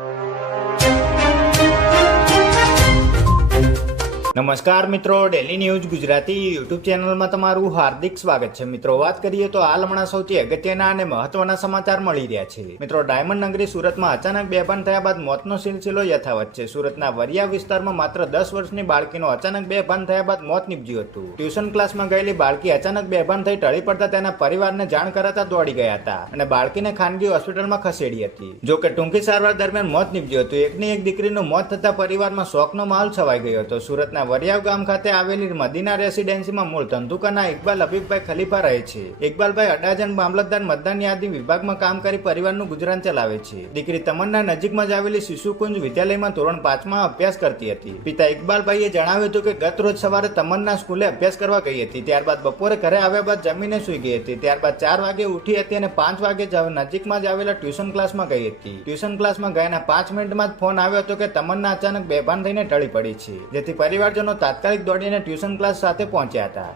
you. નમસ્કાર મિત્રો daily news Gujarati YouTube ચેનલમાં તમારું હાર્દિક સ્વાગત છે. મિત્રો, વાત કરીએ તો હાલ હમણાં સૌથી અગત્યના અને મહત્વના સમાચાર મળી રહ્યા છે. મિત્રો, ડાયમંડ નગરી સુરતમાં અચાનક બેભાન થયા બાદ મોતનો સિલસિલો યથાવત છે. સુરતના વરિયા વિસ્તારમાં માત્ર દસ વર્ષની બાળકીનો અચાનક બેભાન થયા બાદ મોત નીપજ્યું હતું. ટ્યુશન ક્લાસમાં ગયેલી બાળકી અચાનક બેભાન થઈ ટળી પડતા તેના પરિવારને જાણ કરાતા દોડી ગયા હતા અને બાળકીને ખાનગી હોસ્પિટલમાં ખસેડી હતી. જો કે ટૂંકી સારવાર દરમિયાન મોત નીપજ્યું હતું. એકની એક દીકરીનું મોત થતા પરિવારમાં શોકનો માહોલ છવાઈ ગયો હતો. સુરતના વરિયાવ ગામ ખાતે આવેલી મદીના રેસિડેન્સીમાં મૂળ ધંધુકાના ઇકબાલ હબીબભાઈ ખલીફા રહે છે. ઇકબાલભાઈ અડાજણ મામલતદાર મતદાન યાદી વિભાગમાં કામ કરી પરિવારનું ગુજરાન ચલાવે છે. દીકરી તમન્ના નજીકમાં જ આવેલી શિશુકુંજ વિદ્યાલયમાં ધોરણ પાંચમાં અભ્યાસ કરતી હતી. પિતા ઇકબાલભાઈએ જણાવ્યું હતું કે, ગત રોજ સવારે તમન્ના સ્કૂલે અભ્યાસ કરવા ગઈ હતી. ત્યારબાદ બપોરે ઘરે આવ્યા બાદ જમીને સૂઈ ગઈ હતી. ત્યારબાદ ચાર વાગે ઉઠી હતી અને પાંચ વાગે નજીકમાં જ આવેલા ટ્યુશન ક્લાસમાં ગઈ હતી. ટ્યુશન ક્લાસમાં ગયાના પાંચ મિનિટમાં જ ફોન આવ્યો હતો કે, તમન્ના અચાનક બેભાન થઈને ટળી પડી છે. જેથી પરિવારજનો તાત્કાલિક દોડીને ટ્યુશન ક્લાસ સાથે પહોંચ્યા હતા.